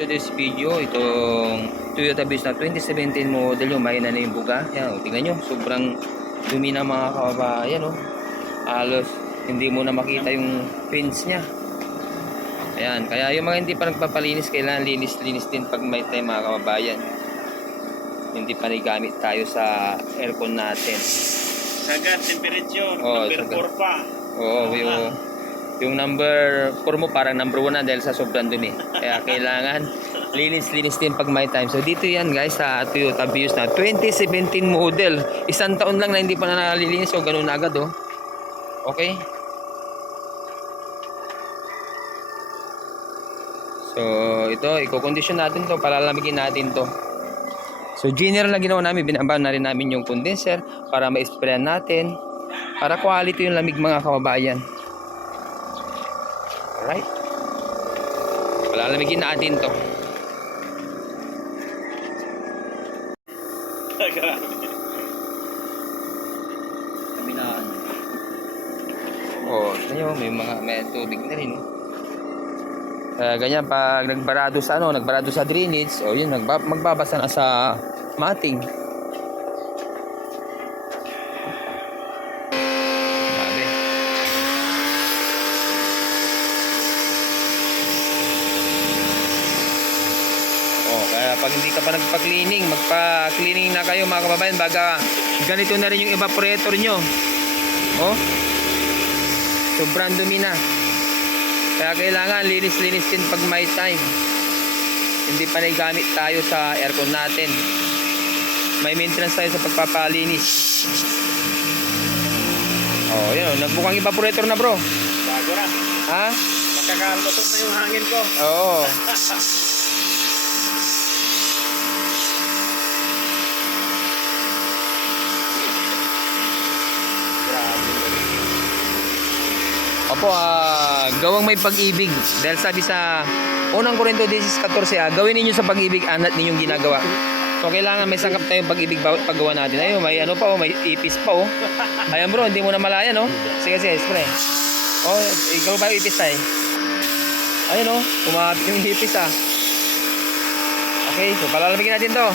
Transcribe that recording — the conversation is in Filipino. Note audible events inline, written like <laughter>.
today's video, itong Toyota Vios na 2017 model yung mahina na yung buga. Yan, o, tingnan nyo, sobrang dumi na mga kababayan, oh. Halos, hindi mo na makita yung pins niya. Ayan, kaya yung mga hindi pa nagpapalinis, kailangan linis-linis din pag may time mga kababayan. Hindi pa gamit tayo sa aircon natin. Sagad, temperature, Oo, number sagad. 4 pa. Oo, yung, yung number 4 mo parang number 1 na dahil sa sobrang dumi. Kaya kailangan linis-linis din pag may time. So dito yan guys sa Toyota Vios na 2017 model. Isang taon lang na hindi pa na nalilinis. So ganun na agad oh. Okay? So ito, i-condition natin to, palalamigin natin to. So general na ginawa namin, binabahan na rin namin yung condenser para ma-sprayan natin. Para quality yung lamig mga kababayan. Alright. Palalamigin natin to. Grabe. Kabilaan. Oh, nyo, may mga may tubig na rin. oh. Kaya ganyan, pag nagbarado sa ano, nagbarado sa drainage, o yun, nagba, magbabasa na sa mating. Grabe. Oh, kaya pag hindi ka pa nagpa-cleaning, magpa-cleaning na kayo mga kababayan baga ganito na rin yung evaporator nyo. Oh. Sobrang dumi na. Kaya kailangan linis-linis din pag may time. Hindi pa gamit tayo sa aircon natin. May maintenance tayo sa pagpapalinis. Oh, yun. oh. Nagbukang evaporator na bro. Bago na. Ha? Makakalusot na yung hangin ko. Oo. <laughs> Opo, ah, gawang may pag-ibig. Dahil sabi sa unang Korinto 16.14, ah, gawin ninyo sa pag-ibig anat ninyong ginagawa. So kailangan may sangkap tayong pag-ibig bawat paggawa natin. Ayun, may ano pa oh, may ipis pa oh. Ayan bro, hindi mo na malaya no? Sige, sige, spray. Oh, ikaw ba ipis tayo? Ayun oh, kumapit yung ipis ah. Okay, so palalamigin natin to.